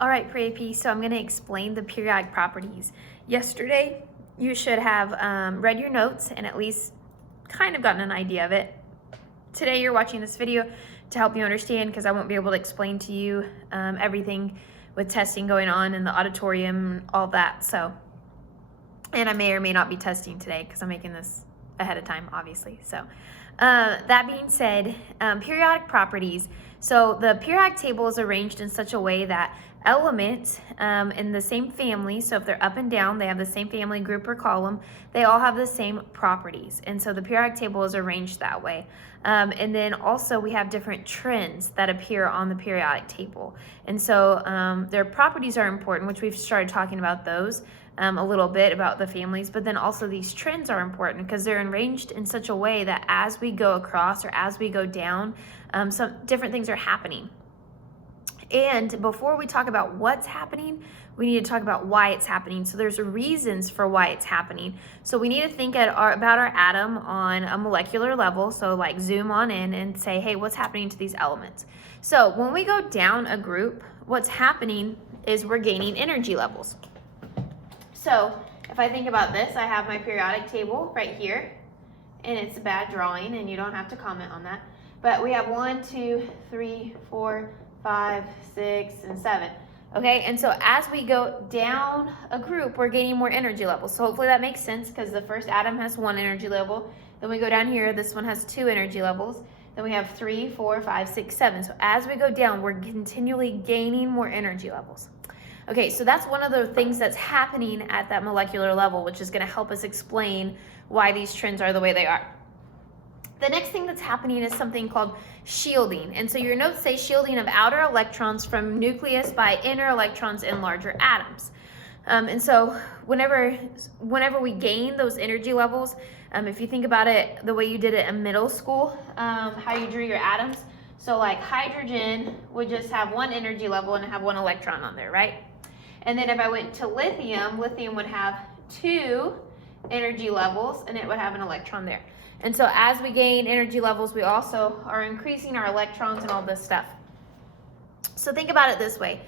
All right, pre-AP, so I'm going to explain the periodic properties. Yesterday, you should have read your notes and at least kind of gotten an idea of it. Today, you're watching this video to help you understand because I won't be able to explain to you everything with testing going on in the auditorium, all that. And I may or may not be testing today because I'm making this ahead of time, obviously. So that being said, periodic properties. So the periodic table is arranged in such a way that elements in the same family, so if they're up and down, they have the same family, group, or column, they all have the same properties. And so the periodic table is arranged that way. And then also we have different trends that appear on the periodic table. And so their properties are important, which we've started talking about those a little bit about the families, but then also these trends are important because they're arranged in such a way that as we go across or as we go down, some different things are happening. And before we talk about what's happening, we need to talk about why it's happening. So there's reasons for why it's happening. So we need to think about our atom on a molecular level. So like zoom on in and say, hey, what's happening to these elements? So when we go down a group, what's happening is we're gaining energy levels. So if I think about this, I have my periodic table right here, and it's a bad drawing, and you don't have to comment on that. But we have 1, 2, 3, 4, 5, 6, and 7. Okay, and so as we go down a group, we're gaining more energy levels. So hopefully that makes sense because the first atom has 1 energy level. Then we go down here, this one has 2 energy levels. Then we have 3, 4, 5, 6, 7. So as we go down, we're continually gaining more energy levels. Okay, so that's one of the things that's happening at that molecular level, which is going to help us explain why these trends are the way they are. The next thing that's happening is something called shielding. And so your notes say shielding of outer electrons from nucleus by inner electrons in larger atoms. And so whenever we gain those energy levels, if you think about it the way you did it in middle school, how you drew your atoms, so like hydrogen would just have 1 energy level and have 1 electron on there, right? And then if I went to lithium would have 2 energy levels and it would have an electron there. And so as we gain energy levels, we also are increasing our electrons and all this stuff. So think about it this way.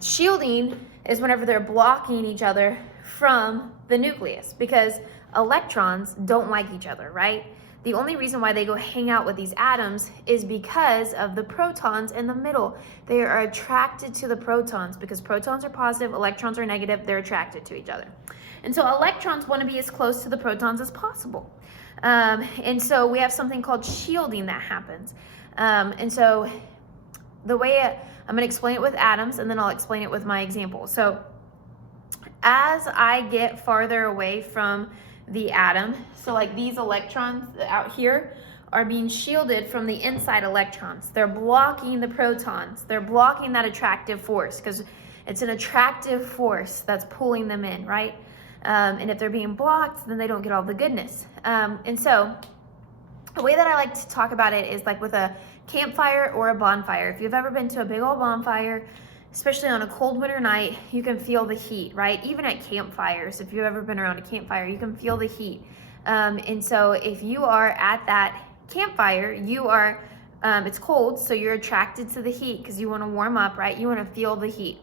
Shielding is whenever they're blocking each other from the nucleus because electrons don't like each other, right? The only reason why they go hang out with these atoms is because of the protons in the middle. They are attracted to the protons because protons are positive, electrons are negative, they're attracted to each other. And so electrons want to be as close to the protons as possible. And so we have something called shielding that happens. And so the way I'm going to explain it with atoms and then I'll explain it with my example. So as I get farther away from the atom, so like these electrons out here are being shielded from the inside electrons. They're blocking the protons. They're blocking that attractive force because it's an attractive force that's pulling them in, right? And if they're being blocked, then they don't get all the goodness. And so the way that I like to talk about it is like with a campfire or a bonfire. If you've ever been to a big old bonfire, especially on a cold winter night, you can feel the heat, right? Even at campfires, if you've ever been around a campfire, you can feel the heat. And so if you are at that campfire, you are, it's cold, so you're attracted to the heat because you want to warm up, right? You want to feel the heat.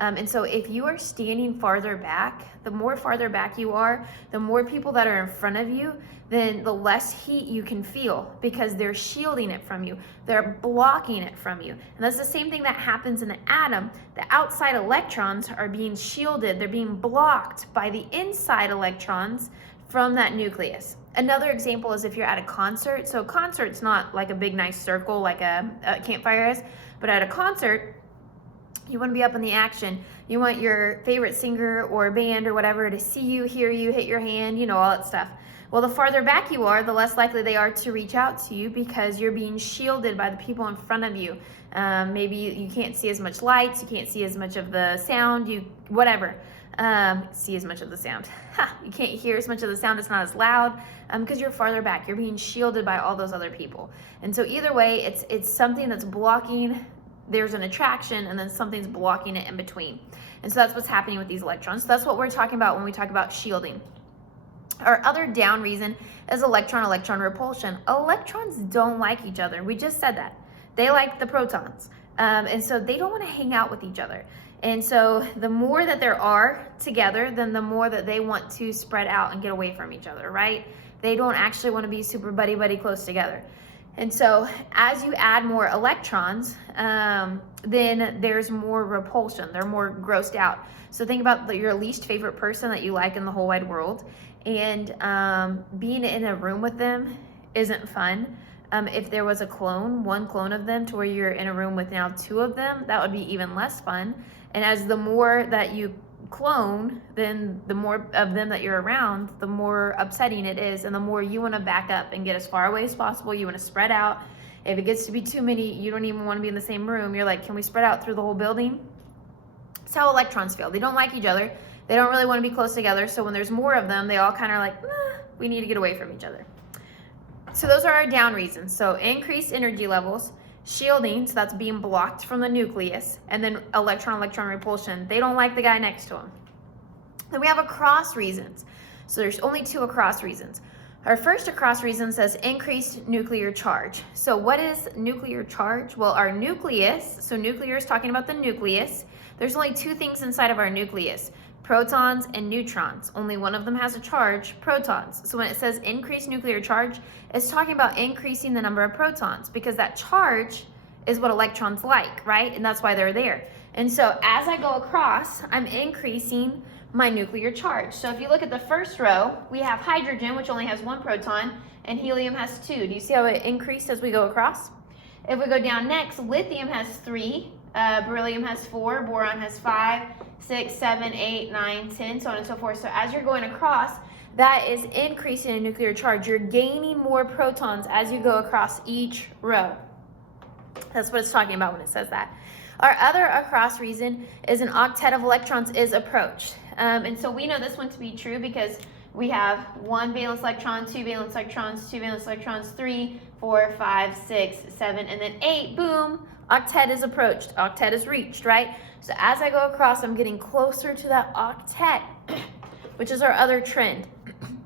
And so if you are standing farther back, the more farther back you are, the more people that are in front of you, then the less heat you can feel because they're shielding it from you. They're blocking it from you. And that's the same thing that happens in an atom. The outside electrons are being shielded. They're being blocked by the inside electrons from that nucleus. Another example is if you're at a concert. So a concert's not like a big nice circle like a campfire is, but at a concert, you want to be up in the action. You want your favorite singer or band or whatever to see you, hear you, hit your hand, you know, all that stuff. Well, the farther back you are, the less likely they are to reach out to you because you're being shielded by the people in front of you. Maybe you can't see as much lights, you can't see as much of the sound, see as much of the sound. You can't hear as much of the sound, it's not as loud because you're farther back. You're being shielded by all those other people. And so either way, it's something that's blocking. There's an attraction and then something's blocking it in between. And so that's what's happening with these electrons. So that's what we're talking about when we talk about shielding. Our other down reason is electron-electron repulsion. Electrons don't like each other. We just said that. They like the protons. And so they don't want to hang out with each other. And so the more that there are together, then the more that they want to spread out and get away from each other, right? They don't actually want to be super buddy close together. And so as you add more electrons, then there's more repulsion. They're more grossed out. So think about your least favorite person that you like in the whole wide world. And being in a room with them isn't fun. If there was one clone of them to where you're in a room with now 2 of them, that would be even less fun. And as the more that you clone, then the more of them that you're around, the more upsetting it is, and the more you want to back up and get as far away as possible. You want to spread out. If it gets to be too many, you don't even want to be in the same room. You're like, can we spread out through the whole building? That's how electrons feel. They don't like each other. They don't really want to be close together. So when there's more of them, they all kind of like, we need to get away from each other. So those are our down reasons. So increased energy levels, shielding, so that's being blocked from the nucleus, and then electron-electron repulsion. They don't like the guy next to them. Then we have across reasons. So there's only 2 across reasons. Our first across reason says increased nuclear charge. So what is nuclear charge? Well, our nucleus, so nuclear is talking about the nucleus. There's only 2 things inside of our nucleus, protons and neutrons. Only one of them has a charge, protons. So when it says increased nuclear charge, it's talking about increasing the number of protons, because that charge is what electrons like, right? And that's why they're there. And so as I go across, I'm increasing my nuclear charge. So if you look at the first row, we have hydrogen, which only has 1 proton, and helium has 2. Do you see how it increased as we go across? If we go down next, lithium has 3, beryllium has 4, boron has 5, 6, 7, 8, 9, 10, so on and so forth. So as you're going across, that is increasing in nuclear charge. You're gaining more protons as you go across each row. That's what it's talking about when it says that. Our other across reason is an octet of electrons is approached. And so we know this one to be true because we have 1 valence electron, 2 valence electrons, 2 valence electrons, 3, 4, 5, 6, 7, and then 8, boom, octet is approached, octet is reached, right? So as I go across, I'm getting closer to that octet, which is our other trend.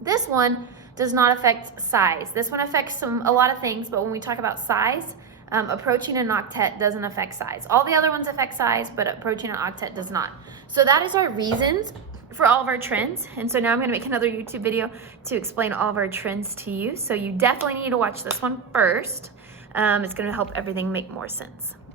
This one does not affect size. This one affects a lot of things, but when we talk about size, approaching an octet doesn't affect size. All the other ones affect size, but approaching an octet does not. So that is our reasons for all of our trends. And so now I'm going to make another YouTube video to explain all of our trends to you. So you definitely need to watch this one first. It's going to help everything make more sense.